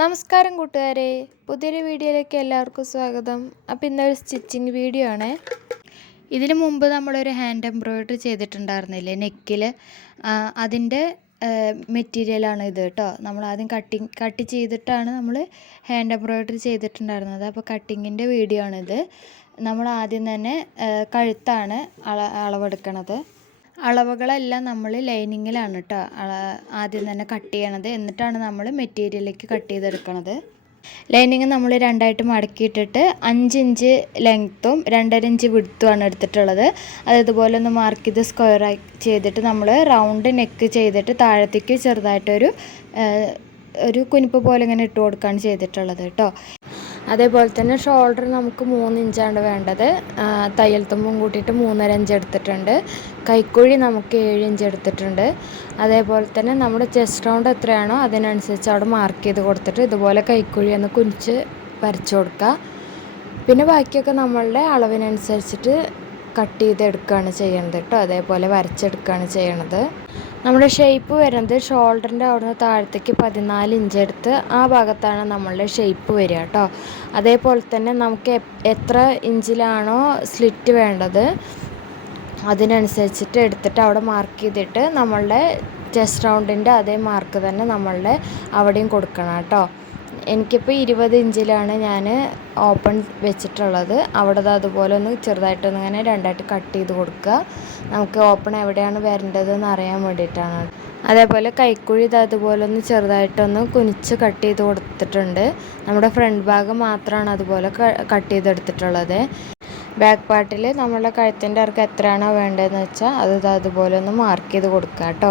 നമസ്കാരം കൂട്ടുകാരെ, പുതിയൊരു വീഡിയോയിലേക്ക് എല്ലാവർക്കും സ്വാഗതം. അപ്പോൾ ഇന്നൊരു സ്റ്റിച്ചിങ് വീഡിയോ ആണ്. ഇതിനു മുമ്പ് നമ്മളൊരു ഹാൻഡ് എംബ്രോയിഡറി ചെയ്തിട്ടുണ്ടായിരുന്നില്ലേ നെക്കിൽ, അതിൻ്റെ മെറ്റീരിയലാണ് ഇത് കേട്ടോ. നമ്മൾ ആദ്യം കട്ട് ചെയ്തിട്ടാണ് നമ്മൾ ഹാൻഡ് എംബ്രോയിഡറി ചെയ്തിട്ടുണ്ടായിരുന്നത്. അപ്പോൾ കട്ടിങ്ങിൻ്റെ വീഡിയോ ആണിത്. നമ്മൾ ആദ്യം തന്നെ കഴുത്താണ് അളവെടുക്കണത്. അളവുകളെല്ലാം നമ്മൾ ലൈനിങ്ങിലാണ് കേട്ടോ ആദ്യം തന്നെ കട്ട് ചെയ്യണത്. എന്നിട്ടാണ് നമ്മൾ മെറ്റീരിയലിലേക്ക് കട്ട് ചെയ്തെടുക്കണത്. ലൈനിങ് നമ്മൾ രണ്ടായിട്ട് മടക്കിയിട്ടിട്ട് 5 ഇഞ്ച് ലെങ്ത്തും 2.5 ഇഞ്ച് വിഡ്ത്തുമാണ് എടുത്തിട്ടുള്ളത്. അത് ഇതുപോലെ ഒന്ന് മാർക്ക് ചെയ്ത് സ്ക്വയർ ചെയ്തിട്ട് നമ്മൾ റൗണ്ട് നെക്ക് ചെയ്തിട്ട് താഴത്തേക്ക് ചെറുതായിട്ടൊരു കുനിപ്പ് പോലെ ഇങ്ങനെ ഇട്ട് കൊടുക്കുകയാണ് ചെയ്തിട്ടുള്ളത് കേട്ടോ. അതേപോലെ തന്നെ ഷോൾഡർ നമുക്ക് 3 ഇഞ്ചാണ് വേണ്ടത്. തയ്യൽ തുമ്പും കൂട്ടിയിട്ട് 3.5 ഇഞ്ച് എടുത്തിട്ടുണ്ട്. കൈക്കുഴി നമുക്ക് 7 ഇഞ്ച് എടുത്തിട്ടുണ്ട്. അതേപോലെ തന്നെ നമ്മുടെ ചെസ്റ്റ് റൗണ്ട് എത്രയാണോ അതിനനുസരിച്ച് അവിടെ മാർക്ക് ചെയ്ത് കൊടുത്തിട്ട് ഇതുപോലെ കൈക്കുഴി ഒന്ന് കുനിച്ച് വരച്ചു കൊടുക്കുക. പിന്നെ ബാക്കിയൊക്കെ നമ്മളുടെ അളവിനനുസരിച്ചിട്ട് കട്ട് ചെയ്തെടുക്കുകയാണ് ചെയ്യണത് കേട്ടോ. അതേപോലെ വരച്ചെടുക്കുകയാണ് ചെയ്യണത്. നമ്മുടെ ഷേപ്പ് വരുന്നത് ഷോൾഡറിൻ്റെ അവിടുന്ന് താഴത്തേക്ക് 14 ഇഞ്ച് എടുത്ത് ആ ഭാഗത്താണ് നമ്മളുടെ ഷേപ്പ് വരിക കേട്ടോ. അതേപോലെ തന്നെ നമുക്ക് എത്ര ഇഞ്ചിലാണോ സ്ലിറ്റ് വേണ്ടത് അതിനനുസരിച്ചിട്ട് എടുത്തിട്ട് അവിടെ മാർക്ക് ചെയ്തിട്ട് നമ്മളുടെ ചെസ്റ്റ് റൗണ്ടിൻ്റെ അതേ മാർക്ക് തന്നെ നമ്മളുടെ അവിടെയും കൊടുക്കണം കേട്ടോ. എനിക്കിപ്പോൾ 20 ഇഞ്ചിലാണ് ഞാൻ ഓപ്പൺ വെച്ചിട്ടുള്ളത്. അവിടെ അതുപോലെ ഒന്ന് ചെറുതായിട്ടൊന്ന് ഇങ്ങനെ രണ്ടായിട്ട് കട്ട് ചെയ്ത് കൊടുക്കുക. നമുക്ക് ഓപ്പൺ എവിടെയാണ് വരേണ്ടതെന്ന് അറിയാൻ വേണ്ടിയിട്ടാണ്. അതേപോലെ കൈക്കുഴി അതുപോലെ ഒന്ന് ചെറുതായിട്ടൊന്ന് കുനിച്ച് കട്ട് ചെയ്ത് കൊടുത്തിട്ടുണ്ട്. നമ്മുടെ ഫ്രണ്ട് ഭാഗം മാത്രമാണ് അതുപോലെ കട്ട് ചെയ്തെടുത്തിട്ടുള്ളത്. ബാക്ക് പാർട്ടിൽ നമ്മളുടെ കഴുത്തിൻ്റെ ഇറക്കം എത്രയാണോ വേണ്ടതെന്ന് വെച്ചാൽ അതുപോലെ ഒന്ന് മാർക്ക് ചെയ്ത് കൊടുക്കുക കേട്ടോ.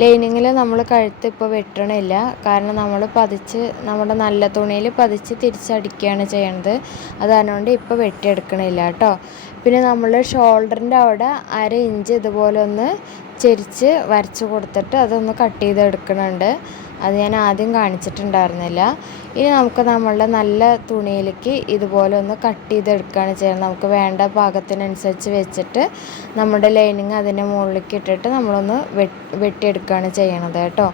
ലൈനിങ്ങിൽ നമ്മൾ കഴുത്ത് ഇപ്പോൾ വെട്ടണില്ല, കാരണം നമ്മൾ പതിച്ച് നമ്മുടെ നല്ല തുണിയിൽ പതിച്ച് തിരിച്ചടിക്കുകയാണ് ചെയ്യണത്. അതുകൊണ്ട് ഇപ്പോൾ വെട്ടിയെടുക്കണില്ല കേട്ടോ. പിന്നെ നമ്മൾ ഷോൾഡറിൻ്റെ അവിടെ 1/2 ഇഞ്ച് ഇതുപോലെ ഒന്ന് ചെരിച്ച് വരച്ച് കൊടുത്തിട്ട് അതൊന്ന് കട്ട് ചെയ്തെടുക്കുന്നുണ്ട്. അത് ഞാൻ ആദ്യം കാണിച്ചിട്ടുണ്ടായിരുന്നില്ല. ഇനി നമുക്ക് നമ്മളുടെ നല്ല തുണിയിലേക്ക് ഇതുപോലെ ഒന്ന് കട്ട് ചെയ്തെടുക്കുകയാണ് ചെയ്യുന്നത്. നമുക്ക് വേണ്ട പാകത്തിനനുസരിച്ച് വെച്ചിട്ട് നമ്മുടെ ലൈനിങ് അതിൻ്റെ മുകളിലേക്ക് ഇട്ടിട്ട് നമ്മളൊന്ന് വെട്ടിയെടുക്കുകയാണ് ചെയ്യണത് കേട്ടോ.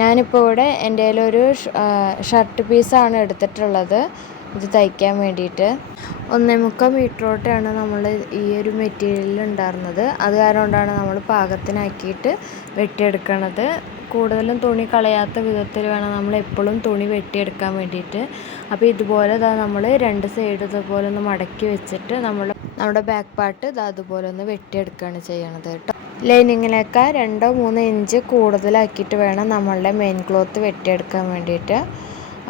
ഞാനിപ്പോൾ ഇവിടെ എൻ്റെ കയ്യിലൊരു ഷർട്ട് പീസാണ് എടുത്തിട്ടുള്ളത് ഇത് തയ്ക്കാൻ വേണ്ടിയിട്ട്. 1.25 മീറ്ററോട്ടാണ് നമ്മൾ ഈ ഒരു മെറ്റീരിയലിൽ ഉണ്ടായിരുന്നത്. അത് കാരണം കൊണ്ടാണ് നമ്മൾ പാകത്തിനാക്കിയിട്ട് വെട്ടിയെടുക്കണത്. കൂടുതലും തുണി കളയാത്ത വിധത്തിൽ വേണം നമ്മൾ എപ്പോഴും തുണി വെട്ടിയെടുക്കാൻ വേണ്ടിയിട്ട്. അപ്പോൾ ഇതുപോലെ നമ്മൾ 2 സൈഡ് ഇതുപോലെ ഒന്ന് മടക്കി വെച്ചിട്ട് നമ്മുടെ ബാക്ക് പാർട്ട് അതുപോലെ ഒന്ന് വെട്ടിയെടുക്കുകയാണ് ചെയ്യണത് കേട്ടോ. ലൈനിങ്ങിനേക്കാൾ 2-3 ഇഞ്ച് കൂടുതലാക്കിയിട്ട് വേണം നമ്മളുടെ മെയിൻ ക്ലോത്ത് വെട്ടിയെടുക്കാൻ വേണ്ടിയിട്ട്.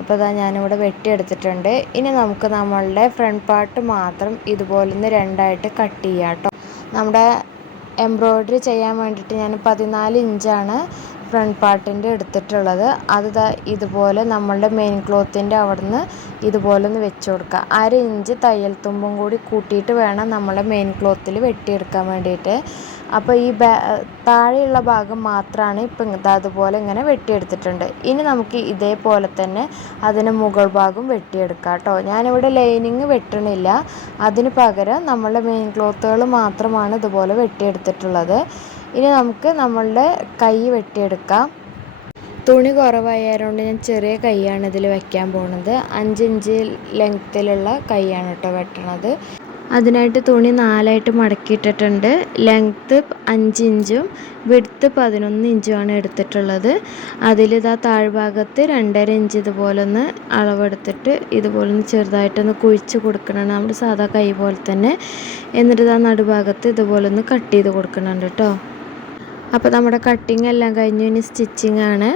അപ്പോൾ ഞാനിവിടെ വെട്ടിയെടുത്തിട്ടുണ്ട്. ഇനി നമുക്ക് നമ്മളുടെ ഫ്രണ്ട് പാർട്ട് മാത്രം ഇതുപോലെ ഒന്ന് 2ആയിട്ട് കട്ട് ചെയ്യാം കേട്ടോ. നമ്മുടെ എംബ്രോയ്ഡറി ചെയ്യാൻ വേണ്ടിയിട്ട് ഞാൻ 14 ഇഞ്ചാണ് ഫ്രണ്ട് പാർട്ടിൻ്റെ എടുത്തിട്ടുള്ളത്. അത് ഇതുപോലെ നമ്മളുടെ മെയിൻ ക്ലോത്തിൻ്റെ അവിടുന്ന് ഇതുപോലെ ഒന്ന് വെച്ച് കൊടുക്കുക. 1/2 ഇഞ്ച് തയ്യൽ തുമ്പും കൂടി കൂട്ടിയിട്ട് വേണം നമ്മളെ മെയിൻ ക്ലോത്തിൽ വെട്ടിയെടുക്കാൻ വേണ്ടിയിട്ട്. അപ്പോൾ ഈ താഴെയുള്ള ഭാഗം മാത്രമാണ് ഇപ്പം അതുപോലെ ഇങ്ങനെ വെട്ടിയെടുത്തിട്ടുണ്ട്. ഇനി നമുക്ക് ഇതേപോലെ തന്നെ അതിന് മുകൾ ഭാഗം വെട്ടിയെടുക്കാം കേട്ടോ. ഞാനിവിടെ ലൈനിങ് വെട്ടണില്ല, അതിന് പകരം നമ്മളുടെ മെയിൻ ക്ലോത്തുകൾ മാത്രമാണ് ഇതുപോലെ വെട്ടിയെടുത്തിട്ടുള്ളത്. ഇനി നമുക്ക് നമ്മളുടെ കൈ വെട്ടിയെടുക്കാം. തുണി കുറവായതുകൊണ്ട് ഞാൻ ചെറിയ കൈയാണ് ഇതിൽ വയ്ക്കാൻ പോകുന്നത്. 5 ഇഞ്ച് ലെങ്ത്തിലുള്ള കൈയാണ് കേട്ടോ വെട്ടണത്. അതിനായിട്ട് തുണി 4ആയിട്ട് മടക്കിയിട്ടിട്ടുണ്ട്. ലെങ്ത്ത് 5 ഇഞ്ചും വിഡ്ത്ത് 11 ഇഞ്ചുമാണ് എടുത്തിട്ടുള്ളത്. അതിൽ താഴ്ഭാഗത്ത് 2.5 ഇഞ്ച് ഇതുപോലെ ഒന്ന് അളവെടുത്തിട്ട് ഇതുപോലെ ഒന്ന് ചെറുതായിട്ടൊന്ന് കുഴിച്ച് കൊടുക്കണം, നമ്മുടെ സാധാ കൈ പോലെ തന്നെ. എന്നിട്ട് നടുഭാഗത്ത് ഇതുപോലെ ഒന്ന് കട്ട് ചെയ്ത് കൊടുക്കുന്നുണ്ട് കേട്ടോ. അപ്പോൾ നമ്മുടെ കട്ടിങ് എല്ലാം കഴിഞ്ഞു. ഇനി സ്റ്റിച്ചിങ് ആണ്.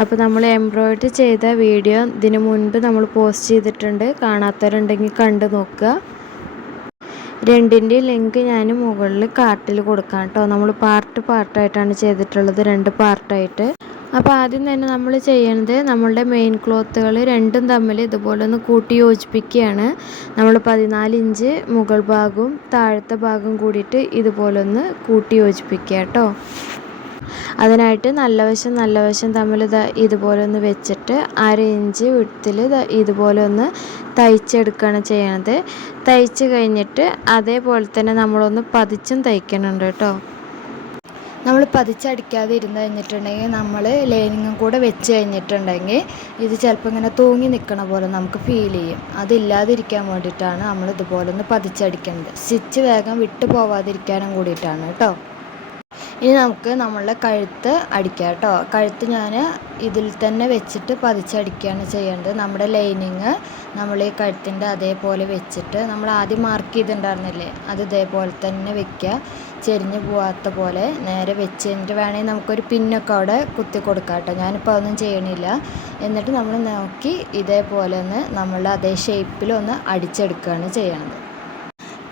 അപ്പോൾ നമ്മൾ എംബ്രോയിഡറി ചെയ്ത വീഡിയോ ഇതിന് മുൻപ് നമ്മൾ പോസ്റ്റ് ചെയ്തിട്ടുണ്ട്. കാണാത്തവരുണ്ടെങ്കിൽ കണ്ടു നോക്കുക. 2ൻ്റെ ലിങ്ക് ഞാൻ മുകളിൽ കാർട്ടിൽ കൊടുക്കാം കേട്ടോ. നമ്മൾ പാർട്ടായിട്ടാണ് ചെയ്തിട്ടുള്ളത്, 2 പാർട്ടായിട്ട്. അപ്പോൾ ആദ്യം തന്നെ നമ്മൾ ചെയ്യണത് നമ്മളുടെ മെയിൻ ക്ലോത്തുകൾ രണ്ടും തമ്മിൽ ഇതുപോലെ ഒന്ന് കൂട്ടി യോജിപ്പിക്കുകയാണ്. നമ്മൾ 14 ഇഞ്ച് മുകൾ ഭാഗവും താഴത്തെ ഭാഗവും കൂടിയിട്ട് ഇതുപോലെ ഒന്ന് കൂട്ടി യോജിപ്പിക്കുക കേട്ടോ. അതിനായിട്ട് നല്ല വശം തമ്മിൽ ഇതുപോലെ ഒന്ന് വെച്ചിട്ട് 1/2 ഇഞ്ച് വിഡ്ത്തിൽ ഇതുപോലെ ഒന്ന് തയ്ച്ചെടുക്കുകയാണ് ചെയ്യണത്. തയ്ച്ച് കഴിഞ്ഞിട്ട് അതേപോലെ തന്നെ നമ്മളൊന്ന് പതിച്ചും തയ്ക്കണുണ്ട് കേട്ടോ. നമ്മൾ പതിച്ചടിക്കാതെ ഇരുന്ന് കഴിഞ്ഞിട്ടുണ്ടെങ്കിൽ നമ്മൾ ലൈനിങ്ങും കൂടെ വെച്ച് കഴിഞ്ഞിട്ടുണ്ടെങ്കിൽ ഇത് ചിലപ്പോൾ ഇങ്ങനെ തൂങ്ങി നിൽക്കണ പോലെ നമുക്ക് ഫീൽ ചെയ്യും. അതില്ലാതിരിക്കാൻ വേണ്ടിയിട്ടാണ് നമ്മൾ ഇതുപോലെ ഒന്ന് പതിച്ചടിക്കേണ്ടത്. സ്റ്റിച്ച് വേഗം വിട്ടു പോവാതിരിക്കാനും കൂടിയിട്ടാണ് കേട്ടോ. ഇനി നമുക്ക് നമ്മളുടെ കഴുത്ത് അടിക്കാം കേട്ടോ. കഴുത്ത് ഞാൻ ഇതിൽ തന്നെ വെച്ചിട്ട് പതിച്ചടിക്കുകയാണ് ചെയ്യേണ്ടത്. നമ്മുടെ ലൈനിങ് നമ്മൾ ഈ കഴുത്തിൻ്റെ അതേപോലെ വെച്ചിട്ട് നമ്മൾ ആദ്യം മാർക്ക് ചെയ്തിട്ടുണ്ടായിരുന്നില്ലേ, അത് ഇതേപോലെ തന്നെ വെക്കുക. ചെരിഞ്ഞ് പോവാത്ത പോലെ നേരെ വെച്ച് കഴിഞ്ഞിട്ട് വേണമെങ്കിൽ നമുക്കൊരു പിന്നൊക്കെ അവിടെ കുത്തി കൊടുക്കാം കേട്ടോ. ഞാനിപ്പോൾ അതൊന്നും ചെയ്യണില്ല. എന്നിട്ട് നമ്മൾ നോക്കി ഇതേപോലെ ഒന്ന് നമ്മൾ അതേ ഷേപ്പിലൊന്ന് അടിച്ചെടുക്കുകയാണ് ചെയ്യണത്.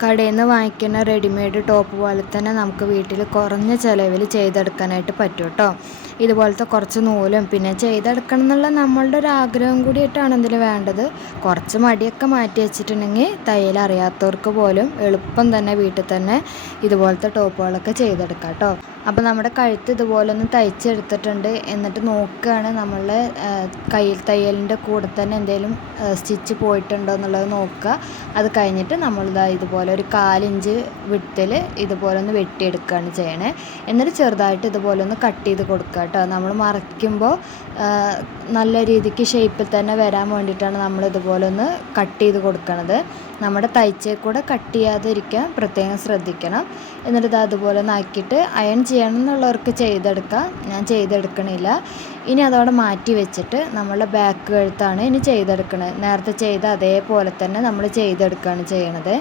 കടയിൽ നിന്ന് വാങ്ങിക്കുന്ന റെഡിമെയ്ഡ് ടോപ്പ് പോലെ തന്നെ നമുക്ക് വീട്ടിൽ കുറഞ്ഞ ചിലവിൽ ചെയ്തെടുക്കാനായിട്ട് പറ്റും കേട്ടോ. ഇതുപോലത്തെ കുറച്ച് നൂലും പിന്നെ ചെയ്തെടുക്കണം എന്നുള്ള നമ്മളുടെ ഒരു ആഗ്രഹം കൂടിയിട്ടാണ് ഇതിൽ വേണ്ടത്. കുറച്ച് മടിയൊക്കെ മാറ്റി വെച്ചിട്ടുണ്ടെങ്കിൽ തയ്യൽ അറിയാത്തവർക്ക് പോലും എളുപ്പം തന്നെ വീട്ടിൽ തന്നെ ഇതുപോലത്തെ ടോപ്പുകളൊക്കെ ചെയ്തെടുക്കാം കേട്ടോ. അപ്പോൾ നമ്മുടെ കഴുത്ത് ഇതുപോലെ ഒന്ന് തയ്ച്ചെടുത്തിട്ടുണ്ട്. എന്നിട്ട് നോക്കുകയാണ് നമ്മളുടെ കയ്യിൽ തയ്യലിൻ്റെ കൂടെ തന്നെ എന്തെങ്കിലും സ്റ്റിച്ച് പോയിട്ടുണ്ടോ എന്നുള്ളത് നോക്കുക. അത് കഴിഞ്ഞിട്ട് നമ്മളിതാ ഇതുപോലെ ഒരു 1/4 ഇഞ്ച് വിട്ടിൽ ഇതുപോലെ ഒന്ന് വെട്ടിയെടുക്കുകയാണ് ചെയ്യണേ. എന്നിട്ട് ചെറുതായിട്ട് ഇതുപോലെ ഒന്ന് കട്ട് ചെയ്ത് കൊടുക്കുക കേട്ടോ. നമ്മൾ മറയ്ക്കുമ്പോൾ നല്ല രീതിക്ക് ഷേപ്പിൽ തന്നെ വരാൻ വേണ്ടിയിട്ടാണ് നമ്മൾ ഇതുപോലെ ഒന്ന് കട്ട് ചെയ്ത് കൊടുക്കണത്. നമ്മുടെ തയ്ച്ചേ കൂടെ കട്ട് ചെയ്യാതിരിക്കാൻ പ്രത്യേകം ശ്രദ്ധിക്കണം. എന്നിട്ട് ഇത് അതുപോലെ ഒന്ന് ആക്കിയിട്ട് അയൺ ചെയ്യണം എന്നുള്ളവർക്ക് ചെയ്തെടുക്കാം. ഞാൻ ചെയ്തെടുക്കണില്ല. ഇനി അതോടെ മാറ്റി വെച്ചിട്ട് നമ്മളുടെ ബാക്ക് കഴുത്താണ് ഇനി ചെയ്തെടുക്കണത്. നേരത്തെ ചെയ്ത അതേപോലെ തന്നെ നമ്മൾ ചെയ്തെടുക്കുകയാണ് ചെയ്യണത്.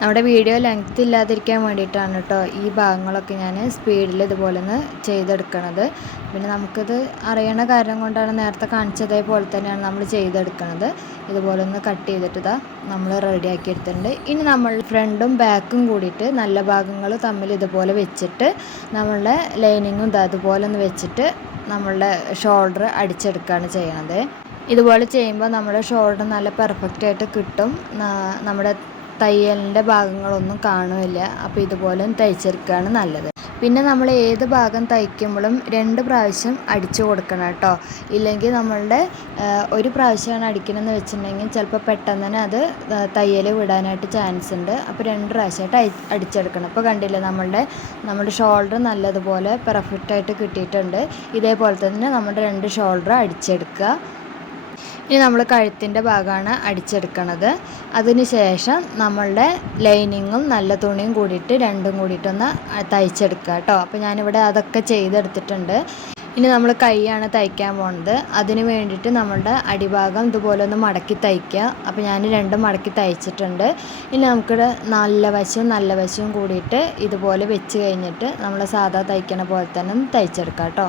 നമ്മുടെ വീഡിയോ ലെങ്ത് ഇല്ലാതിരിക്കാൻ വേണ്ടിയിട്ടാണ് കേട്ടോ ഈ ഭാഗങ്ങളൊക്കെ ഞാൻ സ്പീഡിൽ ഇതുപോലെ ഒന്ന് ചെയ്തെടുക്കണത്. പിന്നെ നമുക്കിത് അറിയണ കാരണം കൊണ്ടാണ് നേരത്തെ കാണിച്ചതേപോലെ തന്നെയാണ് നമ്മൾ ചെയ്തെടുക്കണത്. ഇതുപോലെ ഒന്ന് കട്ട് ചെയ്തിട്ട് ഇതാ നമ്മൾ റെഡിയാക്കി എടുത്തിട്ടുണ്ട്. ഇനി നമ്മൾ ഫ്രണ്ടും ബാക്കും കൂടിയിട്ട് നല്ല ഭാഗങ്ങൾ തമ്മിൽ ഇതുപോലെ വെച്ചിട്ട് നമ്മളുടെ ലൈനിങ്ങും അതുപോലെ ഒന്ന് വെച്ചിട്ട് നമ്മളുടെ ഷോൾഡർ അടിച്ചെടുക്കുകയാണ് ചെയ്യണത്. ഇതുപോലെ ചെയ്യുമ്പോൾ നമ്മുടെ ഷോൾഡർ നല്ല പെർഫെക്റ്റ് ആയിട്ട് കിട്ടും. നമ്മുടെ തയ്യലിൻ്റെ ഭാഗങ്ങളൊന്നും കാണുമില്ല. അപ്പോൾ ഇതുപോലെ തയ്ച്ചെടുക്കുകയാണ് നല്ലത്. പിന്നെ നമ്മൾ ഏത് ഭാഗം തയ്ക്കുമ്പോഴും 2 പ്രാവശ്യം അടിച്ചു കൊടുക്കണം കേട്ടോ. ഇല്ലെങ്കിൽ നമ്മളുടെ ഒരു പ്രാവശ്യമാണ് അടിക്കണമെന്ന് വെച്ചിട്ടുണ്ടെങ്കിൽ ചിലപ്പോൾ പെട്ടെന്ന് തന്നെ അത് തയ്യൽ വിടാനായിട്ട് ചാൻസ് ഉണ്ട്. അപ്പോൾ 2 പ്രാവശ്യമായിട്ട് അടിച്ചെടുക്കണം. ഇപ്പോൾ കണ്ടില്ലേ നമ്മുടെ ഷോൾഡർ നല്ലതുപോലെ പെർഫെക്റ്റായിട്ട് കിട്ടിയിട്ടുണ്ട്. ഇതേപോലെ തന്നെ നമ്മുടെ 2 ഷോൾഡർ അടിച്ചെടുക്കുക. ഇനി നമ്മൾ കഴുത്തിൻ്റെ ഭാഗമാണ് അടിച്ചെടുക്കണത്. അതിന് ശേഷം നമ്മളുടെ ലൈനിങ്ങും നല്ല തുണിയും കൂടിയിട്ട് രണ്ടും കൂടിയിട്ടൊന്ന് തയ്ച്ചെടുക്കുക കേട്ടോ. അപ്പോൾ ഞാനിവിടെ അതൊക്കെ ചെയ്തെടുത്തിട്ടുണ്ട്. ഇനി നമ്മൾ കൈയാണ് തയ്ക്കാൻ പോകുന്നത്. അതിന് വേണ്ടിയിട്ട് നമ്മളുടെ അടിഭാഗം ഇതുപോലെ ഒന്ന് മടക്കി തയ്ക്കുക. അപ്പോൾ ഞാൻ 2 മടക്കി തയ്ച്ചിട്ടുണ്ട്. ഇനി നമുക്കിവിടെ നല്ല വശവും കൂടിയിട്ട് ഇതുപോലെ വെച്ച് കഴിഞ്ഞിട്ട് നമ്മൾ സാധാ തയ്ക്കണ പോലെ തന്നെ തയ്ച്ചെടുക്കാം കേട്ടോ.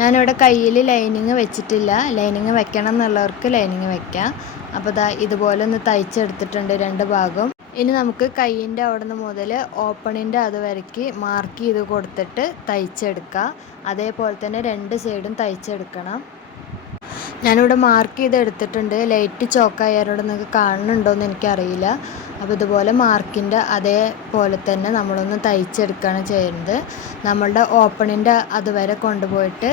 ഞാനിവിടെ കയ്യിൽ ലൈനിങ് വെച്ചിട്ടില്ല. ലൈനിങ് വെക്കണം എന്നുള്ളവർക്ക് ലൈനിങ് വെക്കാം. അപ്പോൾ ഇതുപോലെ ഒന്ന് തയ്ച്ചെടുത്തിട്ടുണ്ട് 2 ഭാഗവും. ഇനി നമുക്ക് കയ്യിൻ്റെ അവിടെ നിന്ന് മുതൽ ഓപ്പണിൻ്റെ അതുവരയ്ക്ക് മാർക്ക് ചെയ്ത് കൊടുത്തിട്ട് തയ്ച്ചെടുക്കാം. അതേപോലെ തന്നെ 2 സൈഡും തയ്ച്ചെടുക്കണം. ഞാനിവിടെ മാർക്ക് ചെയ്തെടുത്തിട്ടുണ്ട്. ലൈറ്റ് ചോക്കായവരോട് നിങ്ങൾക്ക് കാണുന്നുണ്ടോയെന്ന് എനിക്കറിയില്ല. അപ്പോൾ ഇതുപോലെ മാർക്കിൻ്റെ അതേപോലെ തന്നെ നമ്മളൊന്ന് തയ്ച്ചെടുക്കുകയാണ് ചെയ്യുന്നത്. നമ്മളുടെ ഓപ്പണിൻ്റെ അതുവരെ കൊണ്ടുപോയിട്ട്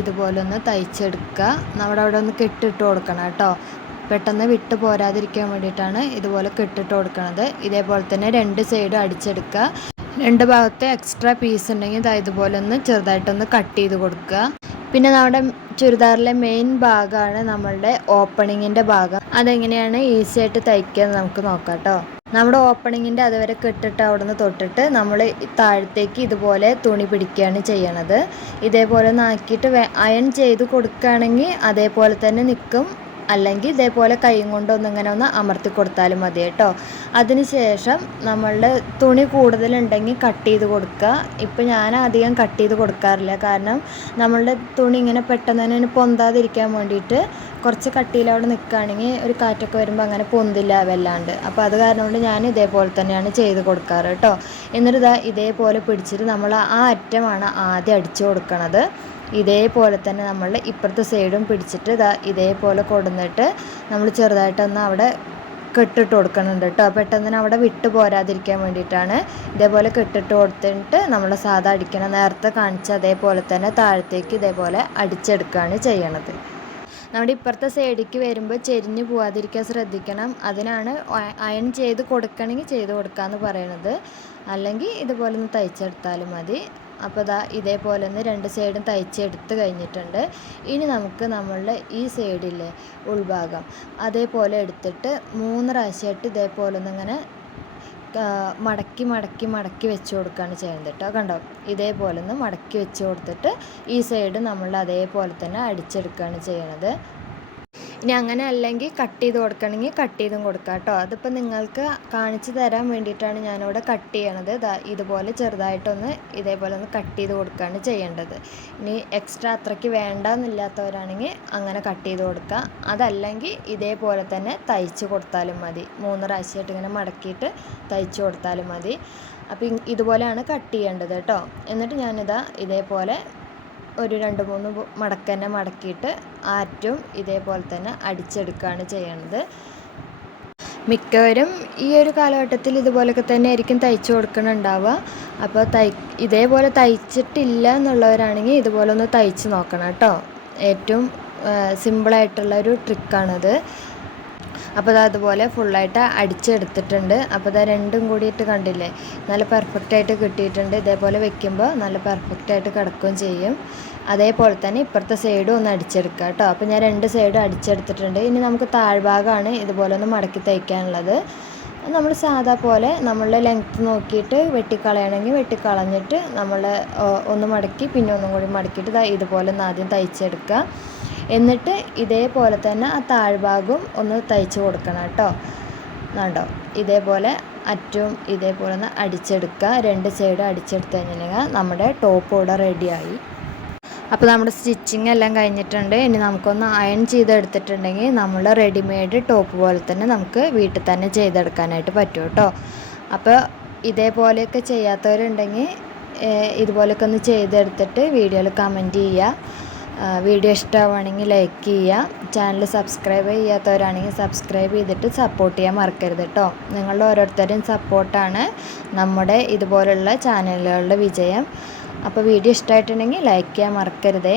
ഇതുപോലെ ഒന്ന് തയ്ച്ചെടുക്കുക. നമ്മുടെ അവിടെ ഒന്ന് കെട്ടിട്ട് കൊടുക്കണം കേട്ടോ. പെട്ടെന്ന് വിട്ട് പോരാതിരിക്കാൻ വേണ്ടിയിട്ടാണ് ഇതുപോലെ കെട്ടിട്ട് കൊടുക്കുന്നത്. ഇതേപോലെ തന്നെ 2 സൈഡും അടിച്ചെടുക്കുക. 2 ഭാഗത്തെ എക്സ്ട്രാ പീസ് ഉണ്ടെങ്കിൽ ഇതുപോലെ ഒന്ന് ചെറുതായിട്ടൊന്ന് കട്ട് ചെയ്ത് കൊടുക്കുക. പിന്നെ നമ്മുടെ ചുരിദാറിലെ മെയിൻ ഭാഗമാണ് നമ്മളുടെ ഓപ്പണിങ്ങിൻ്റെ ഭാഗം. അതെങ്ങനെയാണ് ഈസി ആയിട്ട് തയ്ക്കുക എന്ന് നമുക്ക് നോക്കാം കേട്ടോ. നമ്മുടെ ഓപ്പണിങ്ങിൻ്റെ അതുവരെ കെട്ടിട്ട് അവിടെ നിന്ന് തൊട്ടിട്ട് നമ്മൾ താഴത്തേക്ക് ഇതുപോലെ തുണി പിടിക്കുകയാണ് ചെയ്യണത്. ഇതേപോലെ നാക്കിയിട്ട് അയൺ ചെയ്ത് കൊടുക്കുകയാണെങ്കിൽ അതേപോലെ തന്നെ നിൽക്കും. അല്ലെങ്കിൽ ഇതേപോലെ കൈയും കൊണ്ടൊന്നിങ്ങനെ ഒന്ന് അമർത്തി കൊടുത്താലും മതി കേട്ടോ. അതിനുശേഷം നമ്മളുടെ തുണി കൂടുതലുണ്ടെങ്കിൽ കട്ട് ചെയ്ത് കൊടുക്കുക. ഇപ്പം ഞാൻ അധികം കട്ട് ചെയ്ത് കൊടുക്കാറില്ല. കാരണം നമ്മളുടെ തുണി ഇങ്ങനെ പെട്ടെന്ന് തന്നെ പൊന്താതിരിക്കാൻ വേണ്ടിയിട്ട് കുറച്ച് കട്ടിയിൽ അവിടെ നിൽക്കുകയാണെങ്കിൽ ഒരു കാറ്റൊക്കെ വരുമ്പോൾ അങ്ങനെ പൊന്തില്ല വല്ലാണ്ട്. അപ്പോൾ അത് കാരണം കൊണ്ട് ഞാൻ ഇതേപോലെ തന്നെയാണ് ചെയ്ത് കൊടുക്കാറ് കേട്ടോ. എന്നിട്ട് ഇതേപോലെ പിടിച്ചിട്ട് നമ്മൾ ആ അറ്റമാണ് ആദ്യം അടിച്ചു കൊടുക്കണത്. ഇതേപോലെ തന്നെ നമ്മൾ ഇപ്പുറത്തെ സൈഡും പിടിച്ചിട്ട് ഇതേപോലെ കൊടുന്നിട്ട് നമ്മൾ ചെറുതായിട്ടൊന്ന് അവിടെ കെട്ടിട്ട് കൊടുക്കുന്നുണ്ട് കേട്ടോ. പെട്ടെന്ന് തന്നെ അവിടെ വിട്ട് പോരാതിരിക്കാൻ വേണ്ടിയിട്ടാണ് ഇതേപോലെ കെട്ടിട്ട് കൊടുത്തിട്ട് നമ്മൾ സാധാ അടിക്കണം. നേരത്തെ കാണിച്ച അതേപോലെ തന്നെ താഴത്തേക്ക് ഇതേപോലെ അടിച്ചെടുക്കുകയാണ് ചെയ്യണത്. നമ്മുടെ ഇപ്പുറത്തെ സൈഡിലേക്ക് വരുമ്പോൾ ചെരിഞ്ഞ് പോവാതിരിക്കാൻ ശ്രദ്ധിക്കണം. അതിനാണ് അയൺ ചെയ്ത് കൊടുക്കണമെങ്കിൽ ചെയ്ത് കൊടുക്കാമെന്ന് പറയണത്. അല്ലെങ്കിൽ ഇതുപോലെ ഒന്ന് തയ്ച്ചെടുത്താലും മതി. അപ്പോൾ ഇതേപോലെ ഒന്ന് രണ്ട് സൈഡും തയ്ച്ചെടുത്ത് കഴിഞ്ഞിട്ടുണ്ട്. ഇനി നമുക്ക് നമ്മളുടെ ഈ സൈഡിലെ ഉൾഭാഗം അതേപോലെ എടുത്തിട്ട് 3 പ്രാവശ്യമായിട്ട് ഇതേപോലെ ഒന്നിങ്ങനെ മടക്കി മടക്കി മടക്കി വെച്ച് കൊടുക്കുകയാണ് ചെയ്യുന്നത് കേട്ടോ. കണ്ടോ, ഇതേപോലെ ഒന്ന് മടക്കി വെച്ച് കൊടുത്തിട്ട് ഈ സൈഡ് നമ്മൾ അതേപോലെ തന്നെ അടിച്ചെടുക്കുകയാണ് ചെയ്യണത്. ഇനി അങ്ങനെ അല്ലെങ്കിൽ കട്ട് ചെയ്ത് കൊടുക്കണമെങ്കിൽ കട്ട് ചെയ്തും കൊടുക്കാം കേട്ടോ. അതിപ്പോൾ നിങ്ങൾക്ക് കാണിച്ചു തരാൻ വേണ്ടിയിട്ടാണ് ഞാനിവിടെ കട്ട് ചെയ്യണത്. ഇതുപോലെ ചെറുതായിട്ടൊന്ന് ഇതേപോലെ ഒന്ന് കട്ട് ചെയ്ത് കൊടുക്കുകയാണ് ചെയ്യേണ്ടത്. ഇനി എക്സ്ട്രാ അത്രയ്ക്ക് വേണ്ടെന്നില്ലാത്തവരാണെങ്കിൽ അങ്ങനെ കട്ട് ചെയ്ത് കൊടുക്കുക. അതല്ലെങ്കിൽ ഇതേപോലെ തന്നെ തയ്ച്ച് കൊടുത്താലും മതി. 3 പ്രാവശ്യമായിട്ട് ഇങ്ങനെ മടക്കിയിട്ട് തയ്ച്ച് കൊടുത്താലും മതി. അപ്പോൾ ഇതുപോലെയാണ് കട്ട് ചെയ്യേണ്ടത് കേട്ടോ. എന്നിട്ട് ഇതേപോലെ ഒരു 2-3 മടക്ക് തന്നെ മടക്കിയിട്ട് ആറ്റും ഇതേപോലെ തന്നെ അടിച്ചെടുക്കുകയാണ് ചെയ്യണത്. മിക്കവരും ഈ ഒരു കാലഘട്ടത്തിൽ ഇതുപോലൊക്കെ തന്നെ ആയിരിക്കും തയ്ച്ചു കൊടുക്കണുണ്ടാവുക. അപ്പോൾ ഇതേപോലെ തയ്ച്ചിട്ടില്ല എന്നുള്ളവരാണെങ്കിൽ ഇതുപോലെ ഒന്ന് തയ്ച്ച് നോക്കണം കേട്ടോ. ഏറ്റവും സിമ്പിളായിട്ടുള്ളൊരു ട്രിക്കാണത്. അപ്പോൾ അതുപോലെ ഫുള്ളായിട്ട് അടിച്ചെടുത്തിട്ടുണ്ട്. അപ്പോൾ രണ്ടും കൂടിയിട്ട് കണ്ടില്ലേ, നല്ല പെർഫെക്റ്റായിട്ട് കിട്ടിയിട്ടുണ്ട്. ഇതേപോലെ വെക്കുമ്പോൾ നല്ല പെർഫെക്റ്റായിട്ട് കിടക്കുകയും ചെയ്യും. അതേപോലെ തന്നെ ഇപ്പുറത്തെ സൈഡും ഒന്ന് അടിച്ചെടുക്കുക കേട്ടോ. അപ്പോൾ ഞാൻ 2 സൈഡും അടിച്ചെടുത്തിട്ടുണ്ട്. ഇനി നമുക്ക് താഴ്ഭാഗമാണ് ഇതുപോലെ ഒന്ന് മടക്കി തയ്ക്കാനുള്ളത്. നമ്മൾ സാധാ പോലെ നമ്മളുടെ ലെങ്ത്ത് നോക്കിയിട്ട് വെട്ടിക്കളയണമെങ്കിൽ വെട്ടിക്കളഞ്ഞിട്ട് നമ്മൾ ഒന്ന് മടക്കി പിന്നെ ഒന്നും കൂടി മടക്കിയിട്ട് ഇതുപോലെ ഒന്ന് ആദ്യം തയ്ച്ചെടുക്കുക. എന്നിട്ട് ഇതേപോലെ തന്നെ ആ താഴ്ഭാഗവും ഒന്ന് തയ്ച്ച് കൊടുക്കണം കേട്ടോ. കണ്ടോ, ഇതേപോലെ അറ്റും ഇതേപോലെ ഒന്ന് അടിച്ചെടുക്കുക. 2 സൈഡും അടിച്ചെടുത്ത് കഴിഞ്ഞിട്ടുണ്ടെങ്കിൽ നമ്മുടെ ടോപ്പ് ഇവിടെ റെഡിയായി. അപ്പോൾ നമ്മുടെ സ്റ്റിച്ചിങ് എല്ലാം കഴിഞ്ഞിട്ടുണ്ട്. ഇനി നമുക്കൊന്ന് അയൺ ചെയ്തെടുത്തിട്ടുണ്ടെങ്കിൽ നമ്മൾ റെഡിമെയ്ഡ് ടോപ്പ് പോലെ തന്നെ നമുക്ക് വീട്ടിൽ തന്നെ ചെയ്തെടുക്കാനായിട്ട് പറ്റും കേട്ടോ. അപ്പോൾ ഇതേപോലെയൊക്കെ ചെയ്യാത്തവരുണ്ടെങ്കിൽ ഇതുപോലെയൊക്കെ ഒന്ന് ചെയ്തെടുത്തിട്ട് വീഡിയോയിൽ കമൻറ്റ് ചെയ്യുക. വീഡിയോ ഇഷ്ടമാവുകയാണെങ്കിൽ ലൈക്ക് ചെയ്യുക. ചാനൽ സബ്സ്ക്രൈബ് ചെയ്യാത്തവരാണെങ്കിൽ സബ്സ്ക്രൈബ് ചെയ്തിട്ട് സപ്പോർട്ട് ചെയ്യാൻ മറക്കരുത് കേട്ടോ. നിങ്ങളുടെ ഓരോരുത്തരുടെയും സപ്പോർട്ടാണ് നമ്മുടെ ഇതുപോലുള്ള ചാനലുകളുടെ വിജയം. അപ്പോൾ വീഡിയോ ഇഷ്ടമായിട്ടുണ്ടെങ്കിൽ ലൈക്ക് ചെയ്യാൻ മറക്കരുതേ.